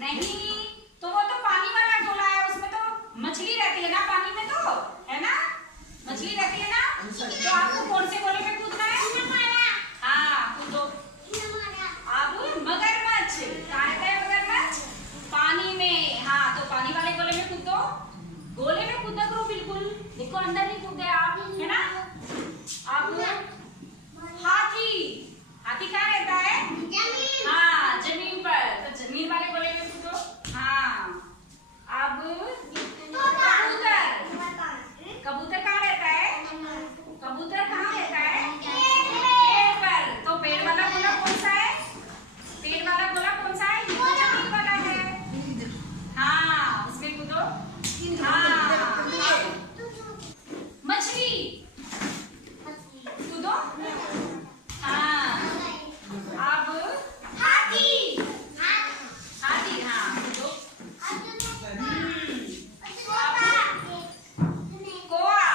नहीं, तो वो तो पानी वाला गोला है, उसमें तो मछली रहती है ना, पानी में तो है ना, मछली रहती है ना। तो आपको कौन से गोले में कूदना है? हाँ कूदो। अब मगरमच्छ, कहाँ रहता है मगरमच्छ? पानी में। हाँ तो पानी वाले गोले में कूदो, गोले में कूदा करो बिल्कुल, देखो अंदर नहीं कूदे आप, है ना। अब हाथी, हाथी कहाँ रहता है? हाँ जमीन पर, तो जमीन वाले गोले में कूदो। हाँ अब कबूतर, कबूतर कहाँ रहता है? कबूतर कहाँ रहता है? पेड़ पर, तो पेड़ वाला गोला कौन सा है? पेड़ वाला गोला कौन सा है? ये तो जमीन वाला है। हाँ उसमें कूदो। हाँ मछली कूदो। हाँ अब हाथी, हाथी हाँ कूदो। कोआ,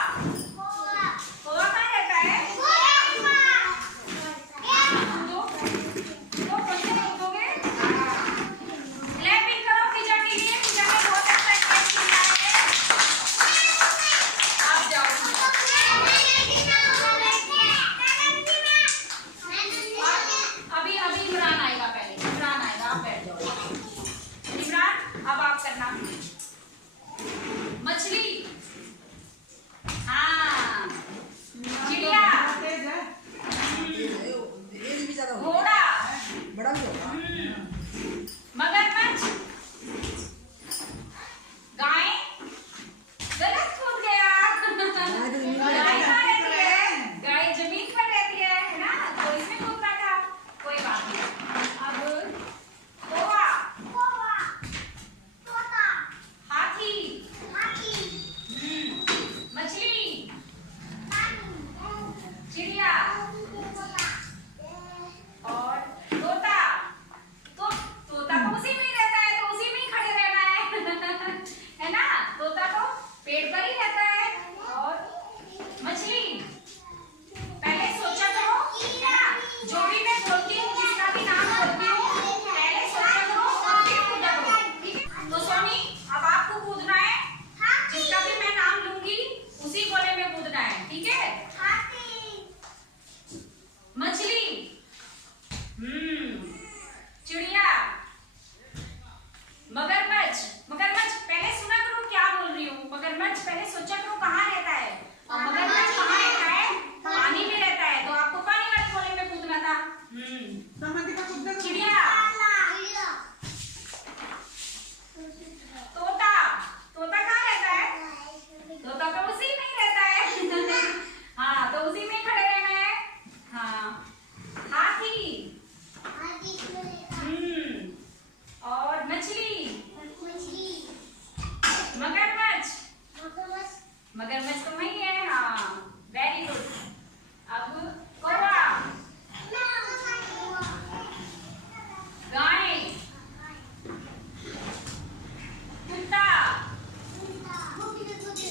कोआ कहाँ रहता है? कूदो, तो कैसे कूदोगे? क्लैपिंग करो पिज़्ज़ा के लिए, पिज़्ज़ा में बहुत अच्छा एक्सरसाइज है। आप जाओ। अभी अभी इमरान आएगा, पहले इमरान आएगा, आप बैठ जाओ। इमरान अब आप करना। मछली, हाँ चिड़िया, घोड़ा, मगरमच्छ, गाय, गलत कूद गया। गाय कहाँ रहती है? गाय जमीन पर रहती है ना, तो इसमें कूदना था, कोई बात नहीं। अब कौवा, हाथी, मछली, चिड़िया और तोता। तो तोता तो उसी में ही रहता है, तो उसी में ही खड़े रहना है है ना, तोता तो पेड़ पर ही रहता है। और मछली, पहले सोचा करो, है ना, जो भी मैं बोलती हूँ, जिसका भी नाम बोलती हूँ, पहले सोचा करो और फिर कूदा करो, ठीक है। तो सोनी अब आपको कूदना है, जिसका भी मैं नाम लूंगी उसी गोले में कूदना है, ठीक है। मछली, चिड़िया, मगरमच्छ, मगरमच्छ पहले सुना करो क्या बोल रही हूँ, मगरमच्छ पहले सोचा करो कहाँ रहता है, और मगरमच्छ कहाँ रहता है? पानी में रहता है, तो आपको पानी वाले गोले में कूदना था। चिड़िया, तोता, तोता कहाँ रहता है? तोता तो उसी में ही रहता है हाँ तो उसी में ही खड़े रहना है। हाँ हाथी, और मछली, मगरमच्छ, मगरमच्छ तो वही है। हाँ वेरी गुड। अब कौवा, गाय, कुत्ता,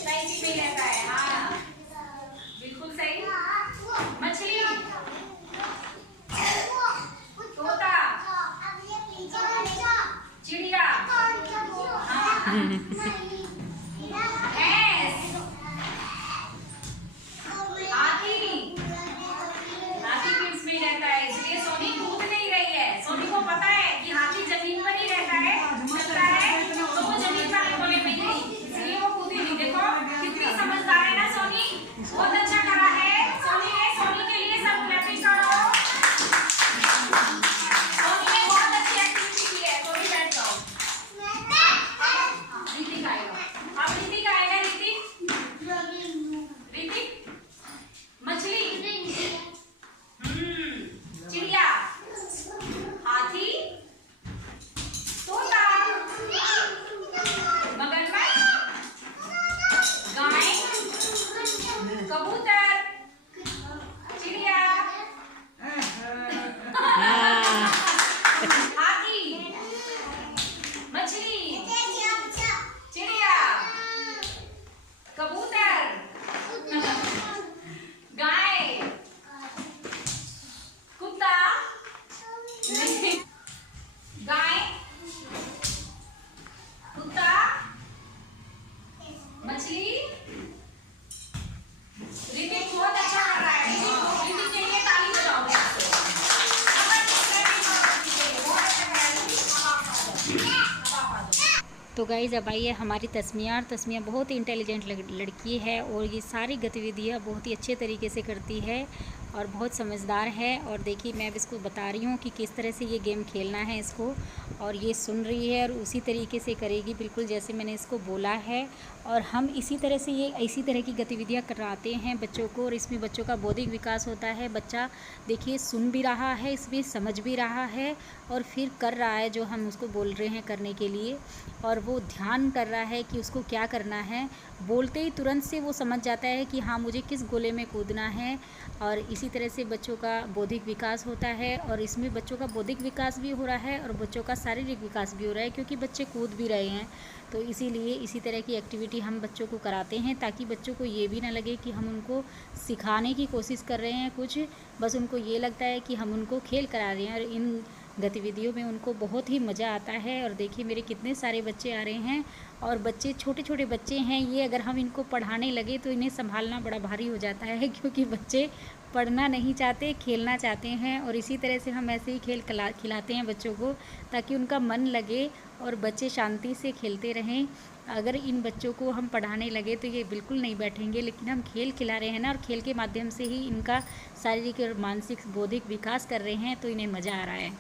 सही में रहता है। हाँ बिल्कुल सही। मछली, तोता, चिड़िया, भैंस, हाथी, हाथी भी इसमें रहता है, इसलिए सोनी कूद नहीं रही है। सोनी को पता है कि हाथी जमीन पर ही रहता है, सकता है, तो वो जमीन वाले गोले में ही, इसलिए वो कूदी नहीं। देखो कितनी समझदार है ना सोनी, बहुत अच्छा करा है सोनी ने। सोनी के लिए सब क्लैपिंग करो। सोनी ने बहुत अच्छी एक्टिविटी की है। सोनी बैठ जाओ, हाँ, ऋतिक आएगा। तो गाइज़ अब आइए हमारी तस्मिया बहुत ही इंटेलिजेंट लड़की है और ये सारी गतिविधियाँ बहुत ही अच्छे तरीके से करती है और बहुत समझदार है। और देखिए मैं अब इसको बता रही हूँ कि किस तरह से ये गेम खेलना है इसको, और ये सुन रही है और उसी तरीके से करेगी बिल्कुल जैसे मैंने इसको बोला है। और हम इसी तरह की गतिविधियाँ कराते हैं बच्चों को, और इसमें बच्चों का बौद्धिक विकास होता है। बच्चा देखिए सुन भी रहा है, इसमें समझ भी रहा है और फिर कर रहा है जो हम उसको बोल रहे हैं करने के लिए, और वो ध्यान कर रहा है कि उसको क्या करना है। बोलते ही तुरंत से वो समझ जाता है कि हाँ मुझे किस गोले में कूदना है। और इसी तरह से बच्चों का बौद्धिक विकास होता है, और इसमें बच्चों का बौद्धिक विकास भी हो रहा है और बच्चों का शारीरिक विकास भी हो रहा है, क्योंकि बच्चे कूद भी रहे हैं। तो इसीलिए इसी तरह की एक्टिविटी हम बच्चों को कराते हैं, ताकि बच्चों को ये भी ना लगे कि हम उनको सिखाने की कोशिश कर रहे हैं कुछ, बस उनको ये लगता है कि हम उनको खेल करा रहे हैं। और इन गतिविधियों में उनको बहुत ही मज़ा आता है। और देखिए मेरे कितने सारे बच्चे आ रहे हैं, और बच्चे छोटे छोटे बच्चे हैं ये, अगर हम इनको पढ़ाने लगे तो इन्हें संभालना बड़ा भारी हो जाता है, क्योंकि बच्चे पढ़ना नहीं चाहते, खेलना चाहते हैं। और इसी तरह से हम ऐसे ही खेल खिलाते हैं बच्चों को, ताकि उनका मन लगे और बच्चे शांति से खेलते रहें। अगर इन बच्चों को हम पढ़ाने लगे तो ये बिल्कुल नहीं बैठेंगे, लेकिन हम खेल खिला रहे हैं ना, और खेल के माध्यम से ही इनका शारीरिक और मानसिक बौद्धिक विकास कर रहे हैं, तो इन्हें मज़ा आ रहा है।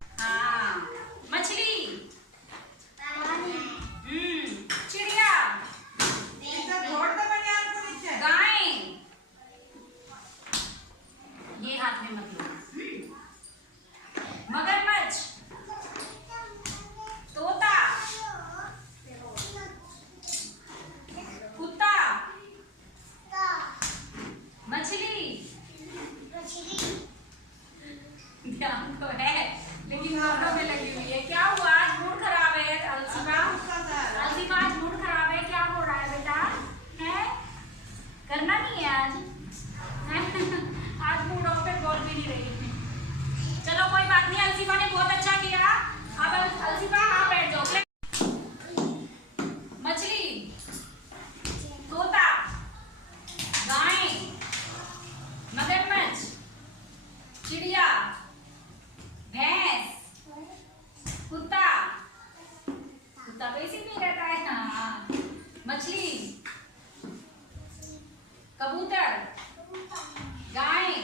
हाँ, मछली, चिड़िया, गाय, ये हाथ में मत लो, मगरमच्छ, तोता, कुत्ता, मछली, ध्यान तो है लेकिन हाथों में लगी हुई है। क्या हुआ, आज मूड खराब है अलसीबा? अलसीबा आज मूड खराब है, क्या हो रहा है बेटा? है करना नहीं है आज? आज मूड ऑफ पे बोल भी नहीं रही। चलो कोई बात नहीं, अलसीबा ने बहुत अच्छा किया। अब अलसीबा आप बैठ जाओ। मछली, तोता, गाय, मगरमच्छ, चिड़िया, भैंस, कुत्ता, कुत्ता तो इसी में रहता है। हाँ, मछली, कबूतर, गाय,